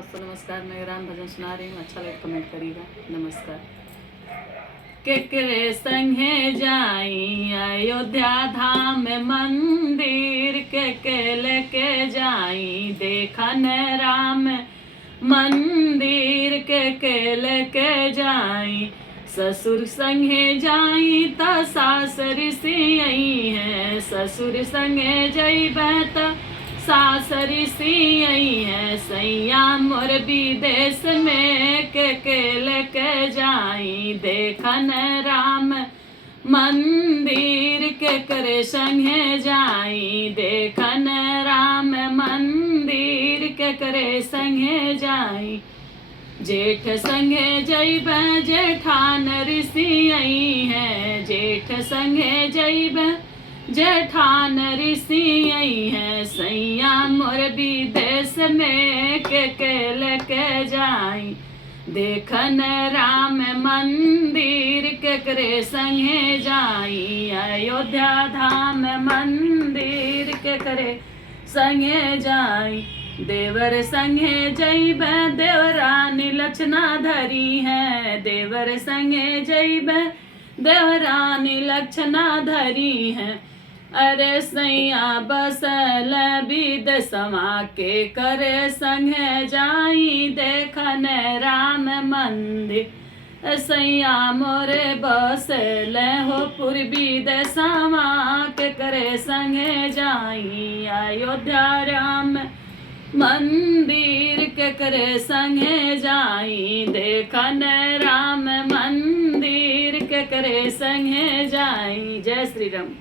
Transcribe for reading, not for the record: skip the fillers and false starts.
दोस्तों नमस्कार। मैं राम भजन सुना रही हूँ, अच्छा लगे कमेंट करिएगा। नमस्कार। केकरे संगे जाई अयोध्या धाम मंदिर, के लेके जाई देखन राम मंदिर, के लेके जाई ससुर संगे जाई त सासर सियई है, ससुर संगे जइबे त सासर सियई है, सैया मोर विदेश में के लेके जाई देखन राम मंदिर, के करे संगे जाई देखन राम मंदिर, के करे संगे जाई जेठ संगे जइबे जेठान ऋषियई है, जेठ संगे जइबे जेठान ऋषियई है, सैया मोर विदेश में के लेके जाई देखन राम मंदिर, के करे संगे जाई अयोध्या धाम मंदिर, के करे संगे जाई देवर संगे जइबे देवरानी लक्षणा धरी है, देवर संगे जइबे देवरानी लक्षणा धरी है, अरे सैया बसल विदेशवा के करे संगे जाई देखन राम मंदिर, सैया मोरे बसल हो पूर्वी देशवा के करे संगे जाई अयोध्या राम मंदिर, के करे संगे जाई देखन राम मंदिर, के करे संगे जाई। जय श्री राम।